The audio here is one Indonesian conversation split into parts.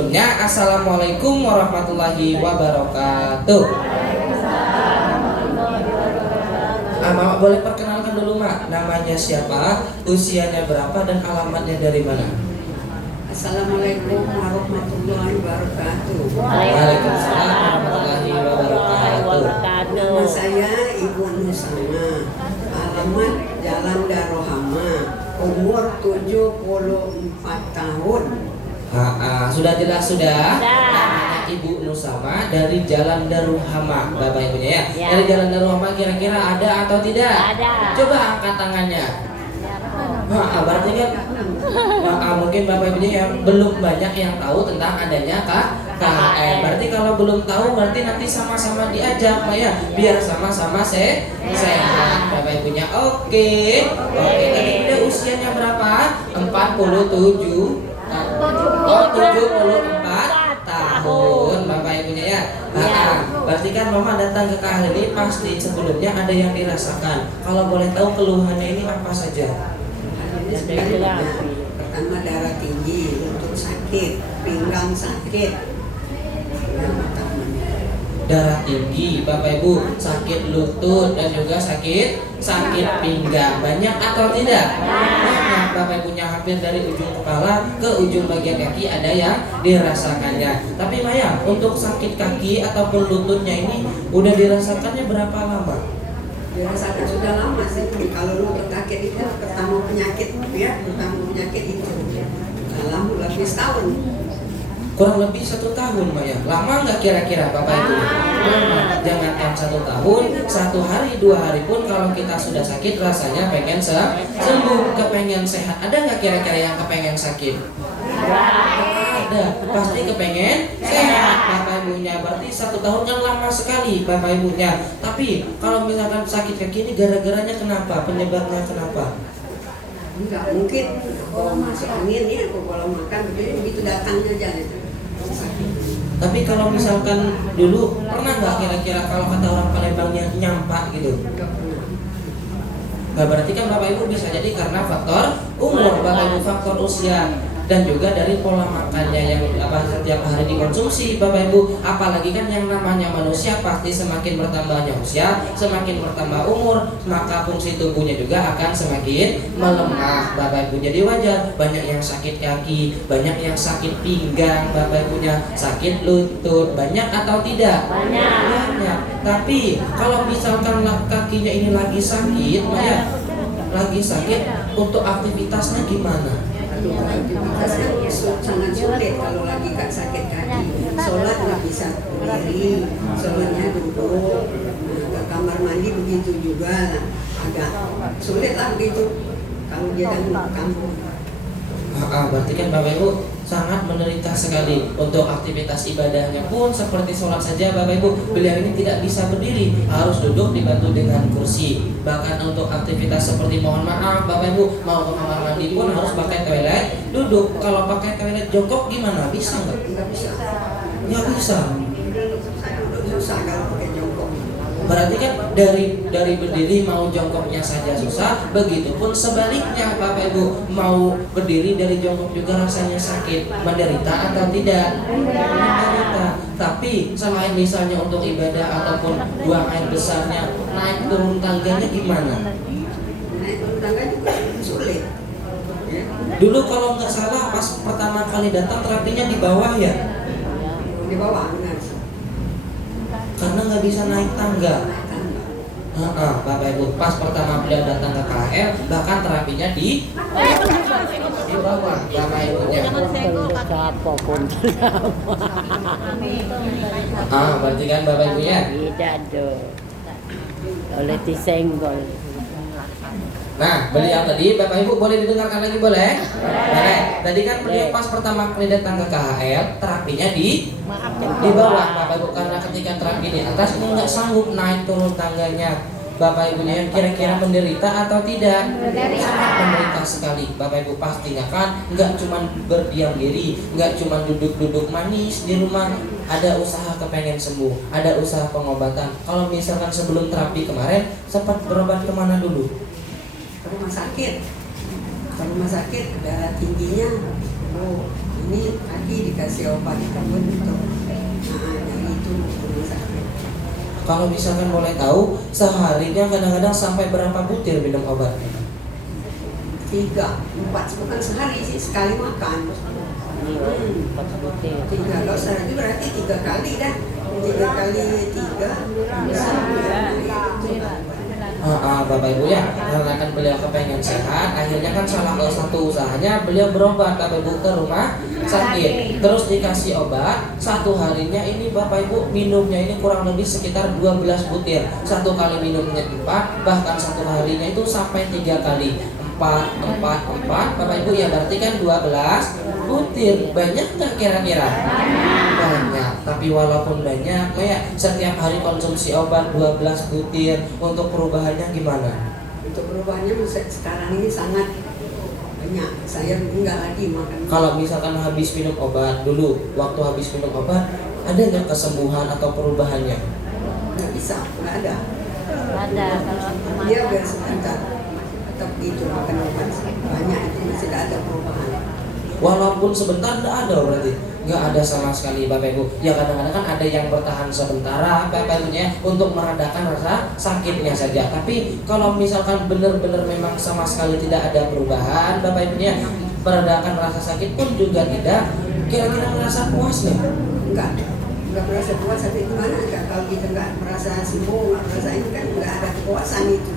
sebelumnya, Assalamualaikum warahmatullahi wabarakatuh. Mama boleh perkenalkan dulu Mak, namanya siapa, usianya berapa, dan alamatnya dari mana? Assalamualaikum warahmatullahi wabarakatuh. Waalaikumsalam warahmatullahi wabarakatuh. Nama saya Ibu Nusama, alamat Jalan Darohama, umur 74 tahun. Sudah jelas sudah. Namanya Ibu Nusama dari Jalan Daruhama, Bapak Ibunya ya. Dari Jalan Daruhama kira-kira ada atau tidak? Ada. Coba angkat tangannya. Berarti kan mungkin Bapak Ibunya yang belum banyak yang tahu tentang adanya KHM. Berarti kalau belum tahu berarti nanti sama-sama diajak Pak ya, biar sama-sama sehat Bapak Ibunya. Oke. Tadi udah usianya berapa? 47. 74 tahun Bapak Ibunya ya. Berarti kan Mama datang ke KHL ini pasti sebelumnya ada yang dirasakan. Kalau boleh tahu keluhannya ini apa saja? Pertama darah tinggi, lutut sakit, pinggang sakit. Darah tinggi, Bapak Ibu, sakit lutut dan juga sakit pinggang. Banyak atau tidak? Banyak. Bapak Ibunya hampir dari ujung kepala ke ujung bagian kaki ada yang dirasakannya. Tapi Maya, untuk sakit kaki ataupun lututnya ini udah dirasakannya berapa lama? Dirasakan sudah lama sih. Kalau lutut sakit itu pertama penyakit itu. Lama lebih setahun. Kurang lebih 1 tahun Maya. Lama nggak kira-kira Bapak Ibu? Lama. Jangankan 1 tahun, 1 hari 2 hari pun kalau kita sudah sakit rasanya pengen sembuh, kepengen sehat. Ada nggak kira-kira yang kepengen sakit? Ada. Pasti kepengen sehat Bapak Ibunya. Berarti 1 tahun kan lama sekali Bapak Ibunya. Tapi kalau misalkan sakit kaki ini gara-garanya kenapa? Penyebabnya kenapa? Enggak mungkin kalau masuk angin ya, kalau makan begitu datangnya aja gitu. Tapi kalau misalkan dulu pernah nggak kira-kira kalau kata orang Palembangnya nyampak gitu? Nggak, berarti kan Bapak Ibu bisa jadi karena faktor umur, Bapak Ibu, faktor usia, dan juga dari pola makannya yang setiap hari dikonsumsi Bapak Ibu. Apalagi kan yang namanya manusia pasti semakin bertambahnya usia, semakin bertambah umur, maka fungsi tubuhnya juga akan semakin melemah Bapak Ibu. Jadi wajar banyak yang sakit kaki, banyak yang sakit pinggang Bapak Ibunya, sakit lutut, banyak atau tidak? Banyak. Tapi kalau misalkan kakinya ini lagi sakit, lagi sakit, untuk aktivitasnya gimana? Aktivitasnya sangat sulit kalau lagi sakit kaki. Sholat nggak bisa berdiri, sholatnya duduk. Ke kamar mandi begitu juga, agak sulit lah begitu kalau dia datang ke kampung. Berarti kan Bapak Ibu sangat menderita sekali. Untuk aktivitas ibadahnya pun seperti sholat saja Bapak Ibu, beliau ini tidak bisa berdiri, harus duduk dibantu dengan kursi. Bahkan untuk aktivitas seperti mohon maaf Bapak Ibu, mau ke kamar mandi pun harus pakai toilet duduk. Kalau pakai toilet jongkok gimana? Bisa nggak? Nggak bisa. Nggak bisa. Susah kalau pakai jongkok. Berarti kan dari berdiri mau jongkoknya saja susah, begitupun sebaliknya Bapak Ibu, mau berdiri dari jongkok juga rasanya sakit. Menderita atau tidak? Menderita. Tapi selain misalnya untuk ibadah ataupun buang air besarnya, naik turun tangganya gimana? Naik turun tangga juga sulit. Dulu kalau nggak salah pas pertama kali datang terapinya di bawah ya? Di bawah benar. Karena nggak bisa naik tangga. Bapak Ibu, pas pertama beliau datang ke KL, bahkan terapinya di bawah Bapak Ibunya. Berarti kan Bapak Ibunya? Tidak dong. Oleh disenggol. Nah, beliau tadi Bapak Ibu boleh didengarkan lagi boleh? Boleh. Tadi kan beliau pas pertama kali datang ke KHL, terapinya di bawah Bapak Ibu, karena ketika terapi di atas ini nggak sanggup naik turun tangganya. Bapak Ibunya yang kira-kira menderita atau tidak? Sangat menderita sekali Bapak Ibu, pastinya kan nggak cuma berdiam diri, nggak cuma duduk-duduk manis di rumah, ada usaha kepengen sembuh, ada usaha pengobatan. Kalau misalkan sebelum terapi kemarin sempat berobat kemana dulu? Ke rumah sakit darah tingginya ini kaki dikasih obat tersebut untuk dari itu rumah sakit. Kalau misalkan boleh tahu, seharinya kadang-kadang sampai berapa butir minum obat? 3, 4, bukan sehari sih, sekali makan. 3, kalau sehari berarti 3 kali dah. 3 kali 3 Bapak Ibu ya, karena kan beliau kepengen sehat, akhirnya kan salah satu usahanya beliau berobat Bapak Ibu ke rumah sakit, terus dikasih obat. Satu harinya ini Bapak Ibu minumnya ini kurang lebih sekitar 12 butir. Satu kali minumnya 4, bahkan satu harinya itu sampai 3 kali. 4, Bapak Ibu ya, berarti kan 12 butir. Banyak nggak kira-kira? Banyak. Tapi walaupun banyak, kayak setiap hari konsumsi obat 12 butir, untuk perubahannya gimana? Untuk perubahannya sekarang ini sangat banyak. Saya enggak lagi makan. Kalau misalkan habis minum obat dulu, waktu habis minum obat, ada nggak kesembuhan atau perubahannya? Nggak bisa, nggak ada. Ada kalau aku Dia makan. biar sebentar, tetap gitu makan obat banyak itu masih tidak ada perubahan. Walaupun sebentar nggak ada, berarti nggak ada sama sekali Bapak Ibu. Ya kadang-kadang kan ada yang bertahan sementara Bapak Ibunya untuk meredakan rasa sakitnya saja. Tapi kalau misalkan benar-benar memang sama sekali tidak ada perubahan Bapak Ibunya, meredakan rasa sakit pun juga tidak, kira-kira merasa puas nih? Enggak merasa puas, tapi gimana enggak kalau kita enggak merasa sembuh, enggak merasa ini kan enggak ada kepuasan itu.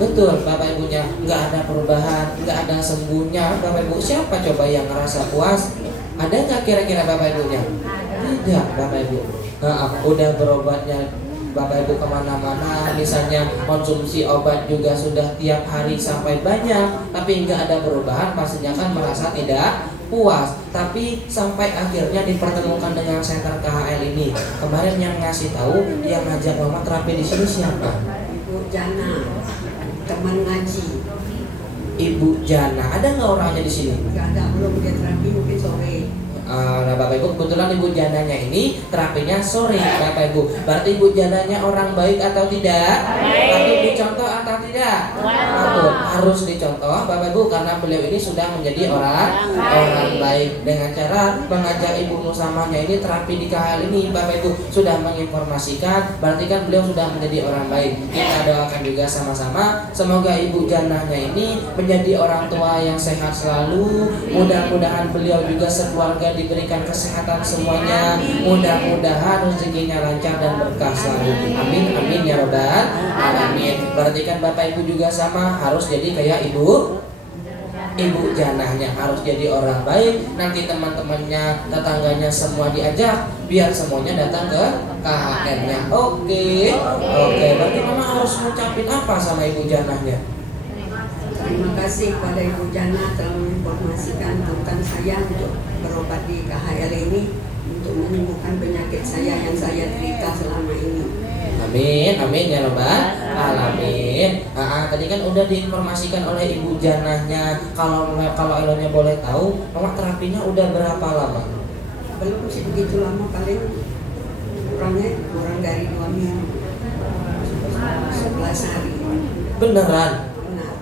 Betul Bapak Ibunya, nggak ada perubahan, nggak ada sembuhnya Bapak Ibu. Siapa coba yang ngerasa puas? Ada nggak kira-kira Bapak Ibunya? Tidak Bapak Ibu. Udah berobatnya Bapak Ibu kemana-mana, misalnya konsumsi obat juga sudah tiap hari sampai banyak, tapi nggak ada perubahan, pastinya kan merasa tidak puas. Tapi sampai akhirnya dipertemukan dengan Center KHL ini. Kemarin yang ngasih tahu, yang ngajak Mama terapi di sini siapa? Ibu Jana, teman ngaji. Ibu Jana, ada nggak orangnya di sini? Enggak ada, belum dia terapi mungkin sore. Nah Bapak Ibu, kebetulan Ibu Jananya ini terapinya sore Bapak Ibu. Berarti Ibu Jananya orang baik atau tidak? Patut dicontoh atau tidak? Patut, harus dicontoh Bapak Ibu, karena beliau ini sudah menjadi orang baik. Dengan cara mengajak Ibu Nusamanya ini terapi di KHL ini Bapak Ibu, sudah menginformasikan, berarti kan beliau sudah menjadi orang baik. Kita doakan juga sama-sama, semoga Ibu Jananya ini menjadi orang tua yang sehat selalu. Mudah-mudahan beliau juga sekeluarga diberikan kesehatan semuanya, mudah-mudahan rezekinya lancar dan berkah selalu. Amin amin ya robbal alamin. Berarti kan Bapak Ibu juga sama, harus jadi kayak Ibu Janahnya, harus jadi orang baik. Nanti teman-temannya, tetangganya semua diajak, biar semuanya datang ke KHL-nya. Oke, berarti Mama harus ngucapin apa sama Ibu Janahnya? Terima kasih kepada Ibu Jana telah menginformasikan tentang saya untuk berobat di KHL ini untuk menyembuhkan penyakit saya yang saya derita selama ini. Amin ya robbal alamin. Tadi kan udah diinformasikan oleh Ibu Janahnya. Kalau Elonya boleh tahu, Mama terapinya udah berapa lama? Belum sih begitu lama, paling kurang dari 2 minggu, 11 hari. Beneran? Benar.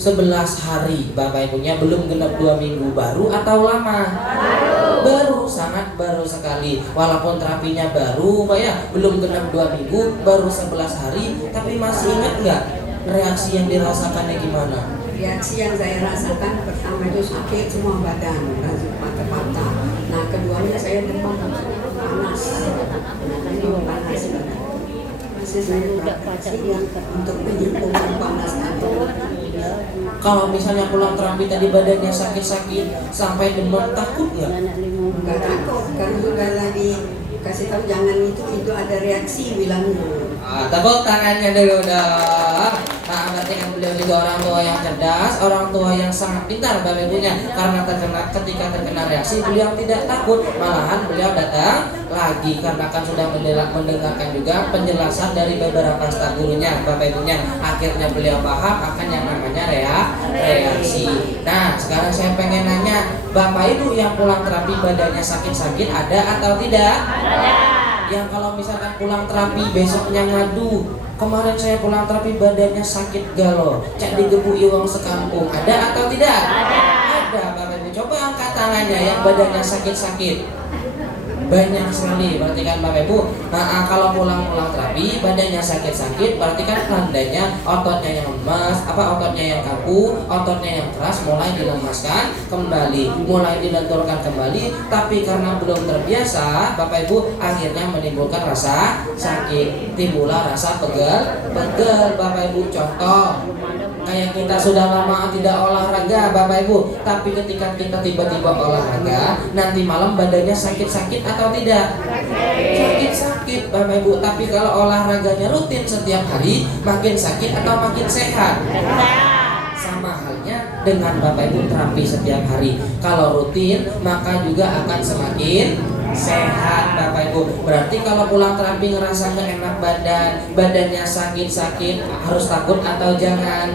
11 hari Bapak Ibunya, belum genap 2 minggu. Baru atau lama? Baru, sangat baru sekali. Walaupun terapinya baru Mbak ya, belum genap 2 minggu, baru 11 hari. Tapi masih ingat nggak reaksi yang dirasakannya gimana? Reaksi yang saya rasakan pertama itu sakit semua badan, patah-patah. Nah keduanya saya demam panas, panas. Masih saya beroperasi untuk menyembuhkan panas tadi. Kalau misalnya pulang terapi tadi badannya sakit-sakit sampai demam, takut nggak? Enggak takut, karena sudah lagi kasih tahu jangan itu ada reaksi bilangnya. Tepuk tangannya dulu dong. Berarti kan beliau juga orang tua yang cerdas, orang tua yang sangat pintar Bapak Ibunya. Karena ketika terkena reaksi, beliau tidak takut, malahan beliau datang lagi karena kan sudah mendengarkan juga penjelasan dari beberapa staf gurunya Bapak Ibunya. Akhirnya beliau paham akan yang namanya reaksi. Nah sekarang saya pengen nanya, Bapak Ibu yang pulang terapi badannya sakit-sakit ada atau tidak? Ada. Yang kalau misalkan pulang terapi besoknya ngadu, kemarin saya pulang terapi badannya sakit galau, cak digebuki wong sekampung, ada atau tidak? Ada. Ada Bapak Ibu, coba angkat tangannya yang badannya sakit-sakit. Banyak sekali, berarti kan Bapak Ibu. Kalau pulang terapi badannya sakit-sakit, berarti kan tandanya ototnya yang lemas, ototnya yang kaku, ototnya yang keras mulai dilemaskan kembali, mulai dilenturkan kembali. Tapi karena belum terbiasa, Bapak Ibu akhirnya menimbulkan rasa sakit, timbullah rasa pegel, Bapak Ibu. Contoh, kayak kita sudah lama tidak olahraga Bapak Ibu, tapi ketika kita tiba-tiba olahraga, nanti malam badannya sakit-sakit atau tidak? Sakit-sakit Bapak Ibu. Tapi kalau olahraganya rutin setiap hari, makin sakit atau makin sehat? Sama halnya dengan Bapak Ibu terapi setiap hari. Kalau rutin, maka juga akan semakin sehat Bapak Ibu. Berarti kalau pulang terapi ngerasa nggak enak badannya sakit-sakit, harus takut atau jangan?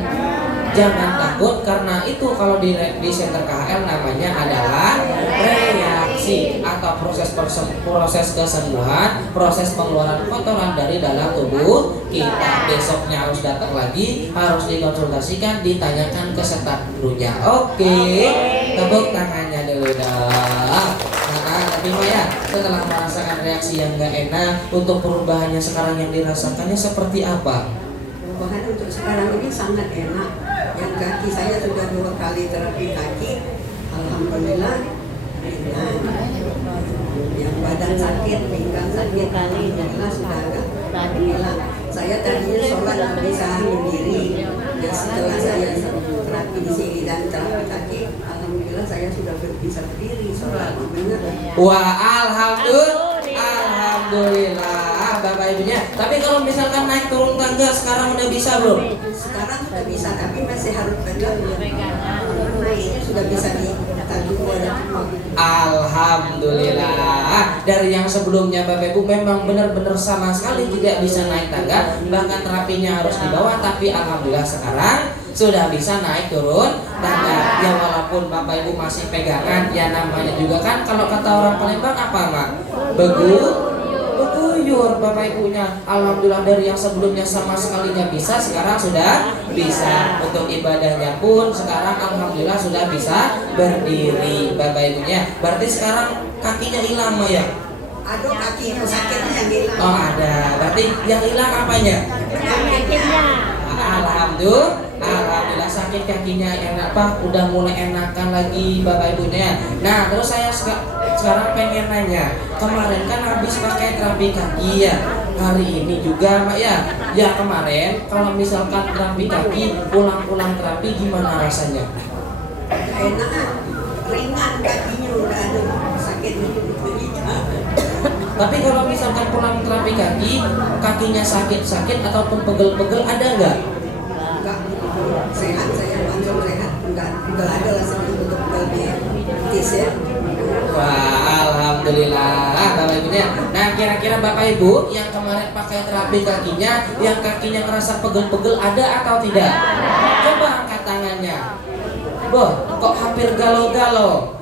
Jangan takut, karena itu kalau di center KHL namanya adalah reaksi atau proses kesembuhan, proses pengeluaran kotoran dari dalam tubuh kita. Besoknya harus datang lagi, harus dikonsultasikan, ditanyakan ke staf gurunya. Oke, tepuk tangannya dulu dong. Tapi Maya, setelah merasakan reaksi yang gak enak, untuk perubahannya sekarang yang dirasakannya seperti apa? Perubahan untuk sekarang ini sangat enak. Yang kaki saya sudah 2 kali terapi kaki, alhamdulillah ringan. Yang badan sakit, pinggang sakit, alhamdulillah sudah agak hilang. Saya tadinya sholat nggak bisa berdiri. Ya, setelah saya terapi di sini dan terapi kaki, alhamdulillah saya sudah bisa berdiri sholat. Wah, alhamdulillah Bapak Ibunya. Tapi kalau misalkan naik turun tangga sekarang udah bisa belum? Sekarang sudah bisa, tapi masih harus pegang. Naiknya sudah bisa ditanggung. Alhamdulillah. Dari yang sebelumnya Bapak Ibu memang benar-benar sama sekali tidak bisa naik tangga, bahkan terapinya harus dibawa, tapi alhamdulillah sekarang sudah bisa naik turun tangga. Ya walaupun Bapak Ibu masih pegangan, ya namanya juga kan kalau kata orang Palembang apa Mak? Beguyur Bapak Ibunya. Alhamdulillah dari yang sebelumnya sama sekali nggak bisa, sekarang sudah bisa. Untuk ibadahnya pun sekarang alhamdulillah sudah bisa berdiri Bapak Ibunya. Berarti sekarang kakinya hilang ya? Ada kaki sakitnya yang hilang. Oh ada. Berarti yang hilang apanya? Alhamdulillah sakit kakinya enak udah mulai enakan lagi Bapak Ibunya. Nah terus saya sekarang pengen nanya, kemarin kan habis pakai terapi kaki ya, hari ini juga Mak ya. Ya kemarin kalau misalkan terapi kaki, pulang terapi gimana rasanya? Enak, ringan kakinya, udah ada sakitnya. Tapi kalau misalkan pulang terapi kaki, kakinya sakit ataupun pegel-pegel ada nggak? Enggak, sehat, saya langsung sehat. Enggak ada lah untuk lebih tis ya. Wah, alhamdulillah Bapak Ibunya. Nah kira-kira Bapak Ibu yang kemarin pakai terapi kakinya, yang kakinya ngerasa pegel-pegel ada atau tidak? Coba angkat tangannya. Boh, kok hampir galau-galau?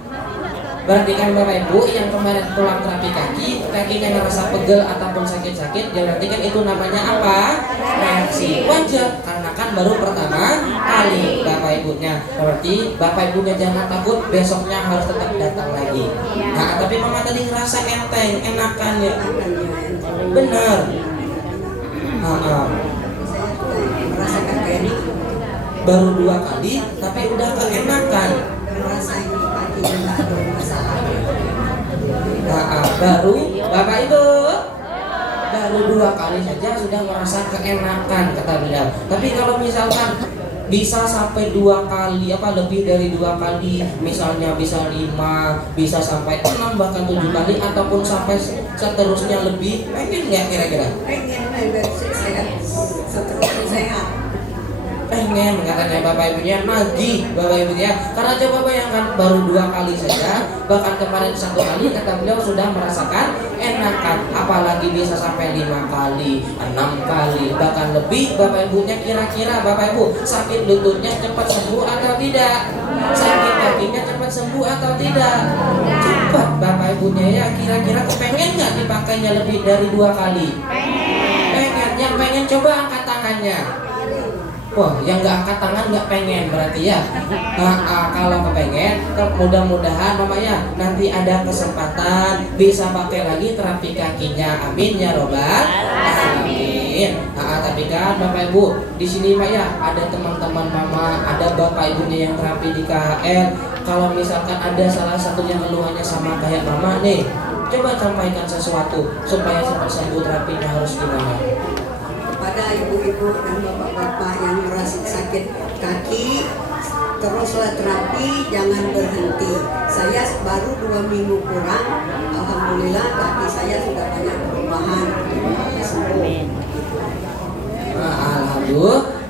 Berarti kan Bapak Ibu yang kemarin pulang terapi kaki, kakinya ngerasa pegel ataupun sakit-sakit, ya berarti kan itu namanya apa? Reaksi. Wajar, karena kan baru pertama kali Bapak Ibunya. Berarti Bapak Ibunya jangan takut, besoknya harus tetap datang lagi. Nah, tapi Mama tadi ngerasa enteng, enakan ya? Bener. Saya merasakan enak. Baru 2 kali, tapi udah keenakan. Merasa ini kakinya nggak ada masalah. Baru Bapak Ibu baru 2 kali saja sudah merasa keenakan kata beliau. Tapi kalau misalkan bisa sampai 2 kali lebih dari 2 kali, misalnya bisa 5, bisa sampai 6 bahkan 7 kali ataupun sampai seterusnya lebih, pengen nggak kira-kira? Pengen sehat, seterusnya sehat. Pengen katanya Bapak Ibunya, nagih Bapak Ibunya. Karena coba bayangkan baru 2 kali saja, bahkan kemarin 1 kali kata beliau sudah merasakan enakan, apalagi bisa sampai 5 kali, 6 kali, bahkan lebih. Bapak Ibunya kira-kira Bapak Ibu sakit lututnya cepat sembuh atau tidak? Sakit kakinya cepat sembuh atau tidak? Cepat Bapak Ibunya ya. Kira-kira kepengen nggak dipakainya lebih dari 2 kali? Pengen. Yang pengen coba angkat tangannya. Wah, yang nggak angkat tangan nggak pengen berarti ya. Kalau kepengen, mudah-mudahan Mama ya nanti ada kesempatan bisa pakai lagi terapi kakinya. Amin ya robbal alamin. Tapi kan Bapak Ibu di sini Pak ya ada teman-teman Mama, ada Bapak Ibunya yang terapi di KHL. Kalau misalkan ada salah satunya keluhannya sama kayak Mama nih, coba sampaikan sesuatu supaya cepat sembuh, terapinya harus gimana? Pada ibu-ibu dan bapak-bapak yang merasa sakit kaki, teruslah terapi, jangan berhenti. Saya baru 2 minggu kurang, alhamdulillah kaki saya sudah banyak perubahan, sembuh.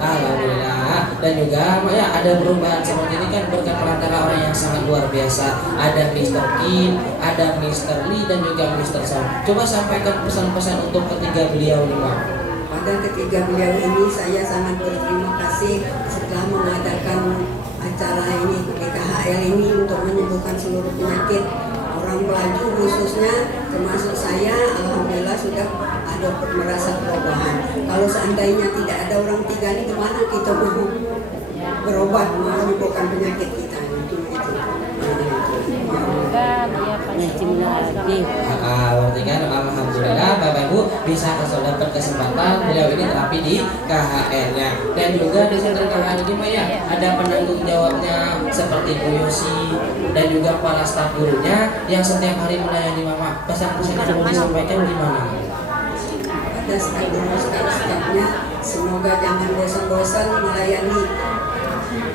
Alhamdulillah. Dan juga ya ada perubahan seperti ini kan berkat perantara orang yang sangat luar biasa. Ada Mr. Kim, ada Mr. Lee dan juga Mr. Sam. Coba sampaikan pesan-pesan untuk ketiga beliau lima. Pada ketiga beliau ini saya sangat berterima kasih setelah mengadakan acara ini di KHL ini untuk menyembuhkan seluruh penyakit orang pelaju khususnya termasuk saya. Alhamdulillah sudah ada merasa perubahan. Kalau seandainya tidak ada orang tiga ini kemana kita mau berobat menyembuhkan penyakit kita itu. Semoga dia pasti lagi. Berarti kan alhamdulillah Bapak Ibu bisa dapat kesempatan beliau ini terapi di KHL-nya. Dan juga di senter KHL ini Pak ya ada penanggung jawabnya seperti Bu Yosi dan juga para staf gurunya yang setiap hari melayani Mama. Pesan-pesan yang mau disampaikan gimana? Pada staf-stafnya semoga jangan bosan-bosan melayani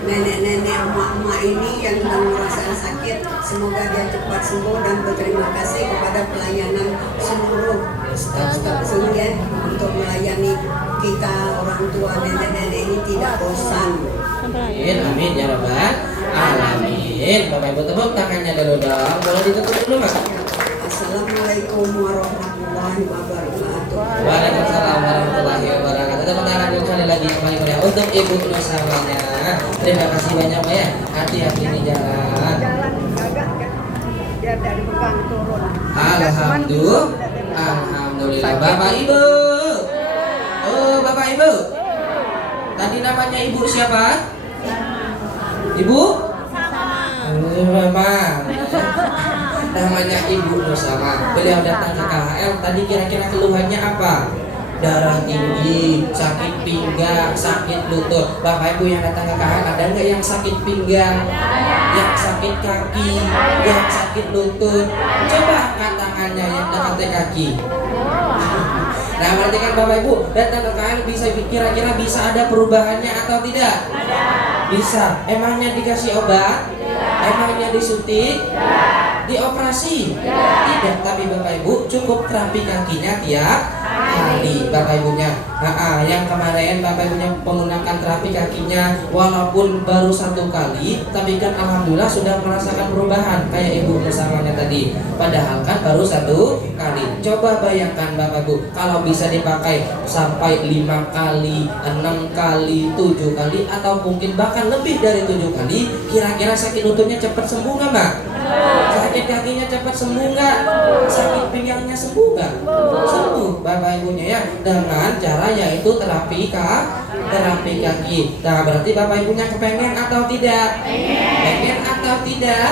nenek-nenek, emak-emak ini yang sedang merasakan sakit. Semoga dia cepat sembuh dan berterima kasih kepada pelayanan seluruh staf-staf sini ya untuk melayani kita orang tua nenek-nenek ini tidak bosan. Amin ya robbal alamin. Bapak Ibu tepuk tangannya dulu dong. Boleh ditutup dulu Mas. Assalamualaikum warahmatullahi wabarakatuh. Waalaikumsalam warahmatullahi wabarakatuh. Tepuk tangan dulu sekali lagi kembali untuk Ibu terus semuanya. Terima kasih banyak Pak ya. Hati-hati di jalan. Dia dari pegang turun. Alhamdulillah. Bapak Ibu. Oh Bapak Ibu. Tadi namanya Ibu siapa? Ibu? Sama. Namanya Ibu Nusama. Beliau datang ke KHL. Tadi kira-kira keluhannya apa? Darah tinggi, sakit pinggang, sakit lutut. Bapak Ibu yang datang ke KHL ada nggak yang sakit pinggang, yang sakit kaki, yang sakit lutut? Coba angkat tangannya yang dekat kaki. Nah berarti kan Bapak Ibu datang ke KHL bisa kira-kira bisa ada perubahannya atau tidak? Bisa. Emangnya dikasih obat? Emangnya disuntik? Dioperasi? Tidak. Tapi Bapak Ibu cukup terapi kakinya tiap hari Bapak Ibunya. Yang kemarin Bapak Ibunya menggunakan terapi kakinya walaupun baru 1 kali, tapi kan alhamdulillah sudah merasakan perubahan kayak Ibu bersamanya tadi. Padahal kan baru 1 kali. Coba bayangkan Bapak Ibu kalau bisa dipakai sampai 5 kali, 6 kali, 7 kali atau mungkin bahkan lebih dari 7 kali, kira-kira sakit lututnya cepat sembuh nggak Mbak? Sakit kakinya cepat sembuh nggak? Sakit pinggangnya sembuh nggak? Sembuh Bapak Ibunya ya dengan cara yaitu terapi kaki. Nah berarti Bapak Ibunya kepengen atau tidak? Pengen atau tidak?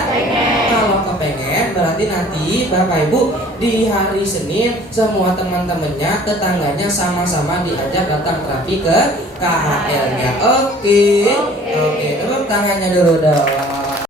Kalau kepengen berarti nanti Bapak Ibu di hari Senin semua teman-temannya, tetangganya sama-sama diajak datang terapi ke KHL-nya. Oke, tepuk tangannya dulu dong.